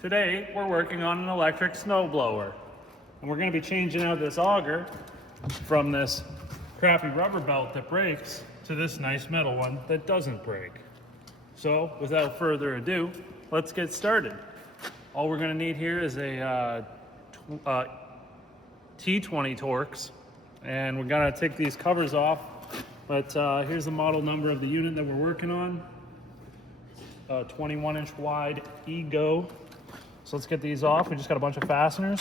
Today we're working on an electric snowblower, and we're going to be changing out this auger from this crappy rubber belt that breaks to this nice metal one that doesn't break. So without further ado, let's get started. All we're going to need here is a T20 Torx, and we're going to take these covers off, but here's the model number of the unit that we're working on. 21-inch wide Ego. So let's get these off. We just got a bunch of fasteners.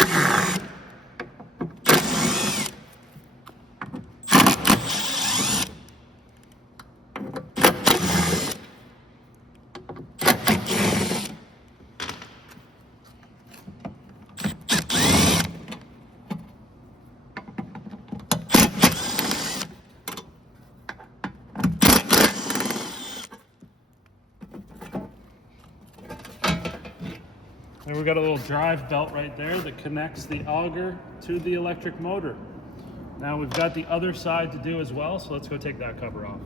And we've got a little drive belt right there that connects the auger to the electric motor. Now we've got the other side to do as well, so let's go take that cover off.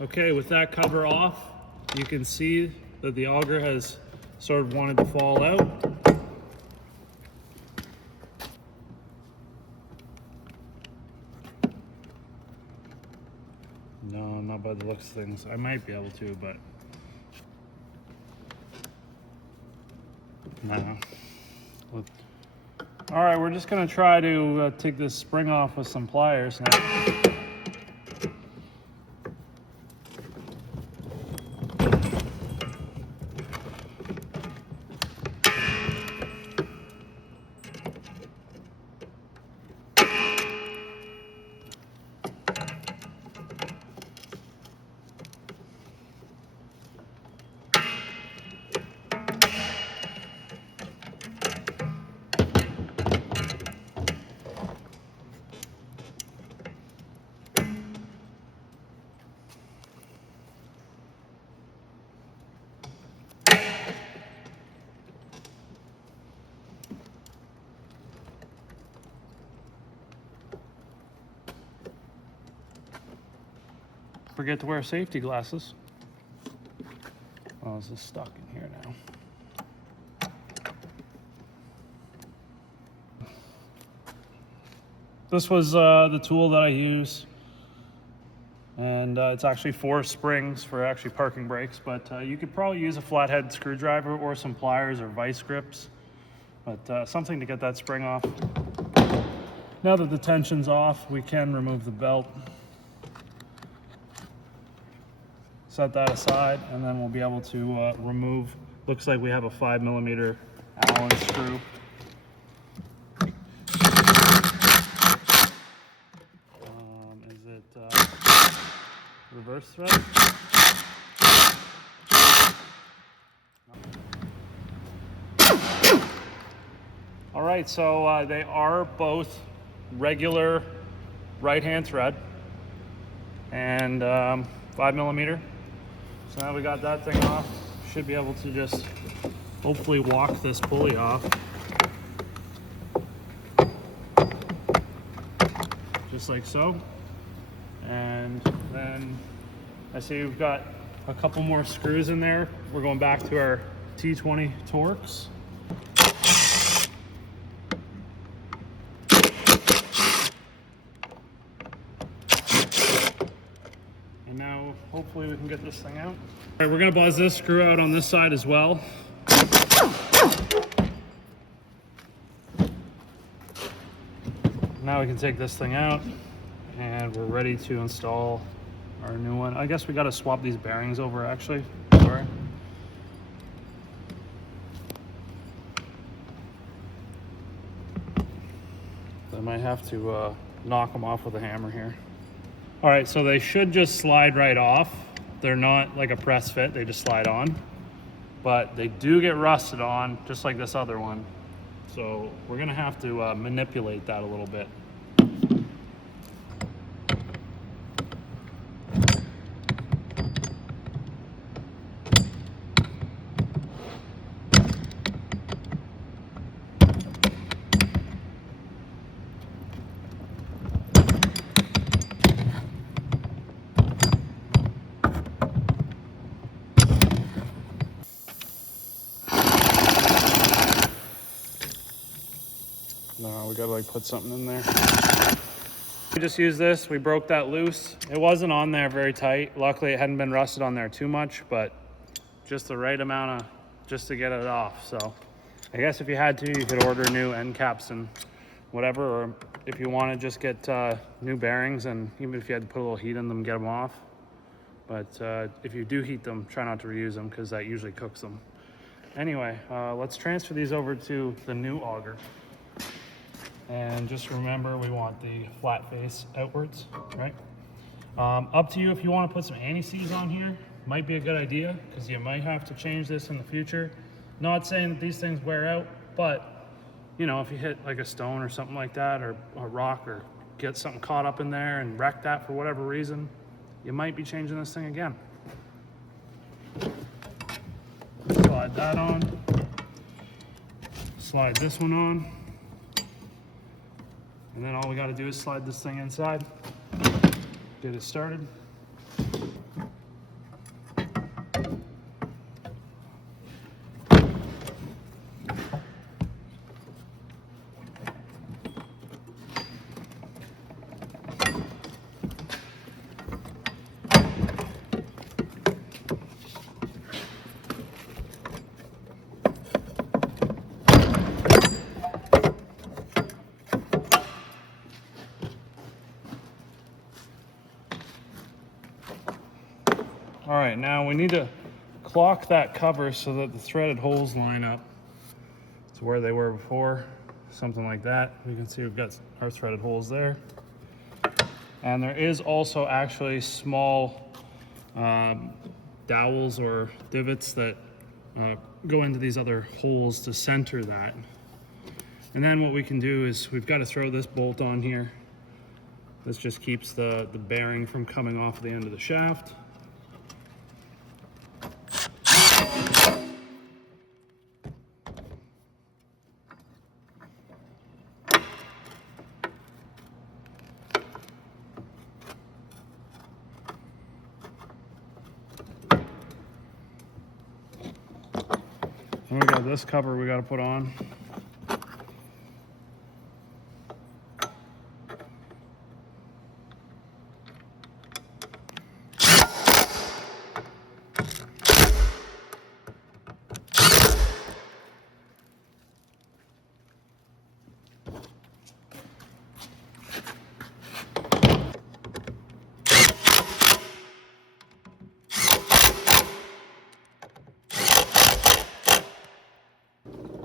Okay, with that cover off, you can see that the auger has sort of wanted to fall out. No, not by the looks of things. I might be able to, but no. All right, we're just gonna try to take this spring off with some pliers now. Forget to wear safety glasses. Oh, this is stuck in here now. This was the tool that I use, and it's actually 4 springs for actually parking brakes, but you could probably use a flathead screwdriver or some pliers or vice grips, but something to get that spring off. Now that the tension's off, we can remove the belt. Set that aside, and then we'll be able to remove, looks like we have a 5mm Allen screw. Is it reverse thread? All right, so they are both regular right-hand thread and 5mm. So now we got that thing off. Should be able to just hopefully walk this pulley off. Just like so. And then I see we've got a couple more screws in there. We're going back to our T20 Torx. And now hopefully we can get this thing out. All right, we're gonna buzz this screw out on this side as well. Now we can take this thing out and we're ready to install our new one. I guess we gotta swap these bearings over actually. Sorry. I might have to knock them off with a hammer here. All right, so they should just slide right off. They're not like a press fit, they just slide on. But they do get rusted on, just like this other one. So we're gonna have to manipulate that a little bit. gotta like put something in there. We just used this, we broke that loose. It wasn't on there very tight. Luckily it hadn't been rusted on there too much, but just the right amount of, just to get it off. So I guess if you had to, you could order new end caps and whatever, or if you want to just get new bearings, and even if you had to put a little heat in them, get them off. But if you do heat them, try not to reuse them because that usually cooks them. Anyway, let's transfer these over to the new auger. And just remember, we want the flat face outwards, right? Up to you if you want to put some anti-seize on here. Might be a good idea because you might have to change this in the future. Not saying that these things wear out, but you know, if you hit like a stone or something like that, or a rock, or get something caught up in there and wreck that for whatever reason, you might be changing this thing again. Slide that on. Slide this one on. And then all we got to do is slide this thing inside. Get it started. All right, now we need to clock that cover so that the threaded holes line up to where they were before, something like that. You can see we've got our threaded holes there. And there is also actually small dowels or divots that go into these other holes to center that. And then what we can do is we've got to throw this bolt on here. This just keeps the bearing from coming off the end of the shaft. And we got this cover we got to put on.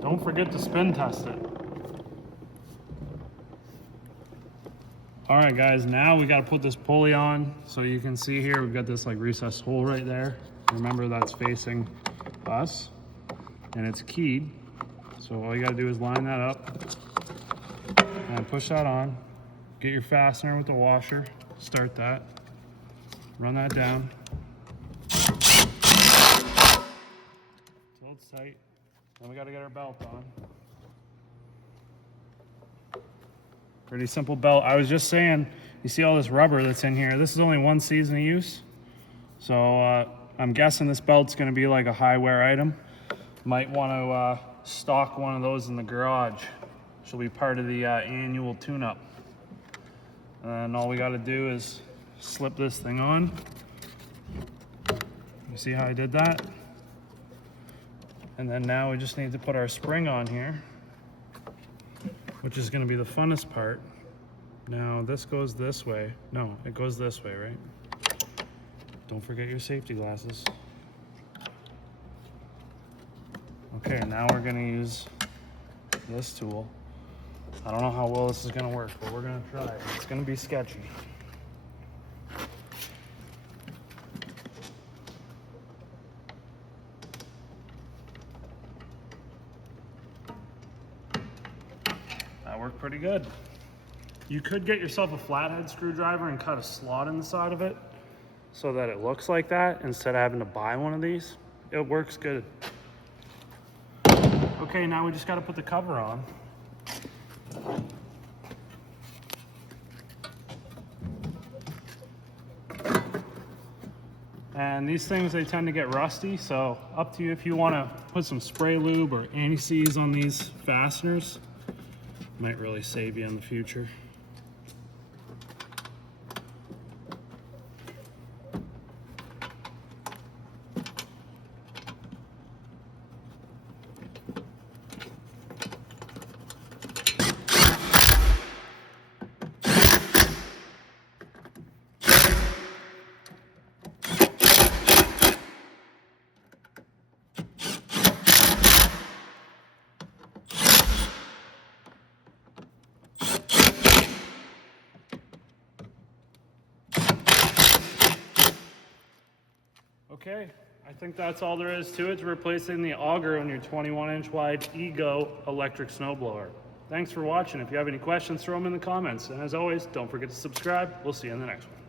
Don't forget to spin test it. All right guys, now we got to put this pulley on. So you can see here, we've got this like recessed hole right there. Remember, that's facing us and it's keyed. So all you got to do is line that up and push that on. Get your fastener with the washer, start that, run that down till it's tight. Then we got to get our belt on. Pretty simple belt. I was just saying, you see all this rubber that's in here. This is only one season of use. So I'm guessing this belt's going to be like a high wear item. Might want to stock one of those in the garage. She'll be part of the annual tune-up. And all we got to do is slip this thing on. You see how I did that? And then now we just need to put our spring on here, which is going to be the funnest part. Now this goes this way. No, it goes this way, right? Don't forget your safety glasses. Okay, now we're going to use this tool. I don't know how well this is going to work, but we're going to try it. It's going to be sketchy. That worked pretty good. You could get yourself a flathead screwdriver and cut a slot in the side of it so that it looks like that instead of having to buy one of these. It works good. Okay, now we just got to put the cover on. And these things, they tend to get rusty, so up to you if you want to put some spray lube or anti-seize on these fasteners. Might really save you in the future. Okay, I think that's all there is to it, to replacing the auger on your 21-inch wide Ego electric snowblower. Thanks for watching. If you have any questions, throw them in the comments. And as always, don't forget to subscribe. We'll see you in the next one.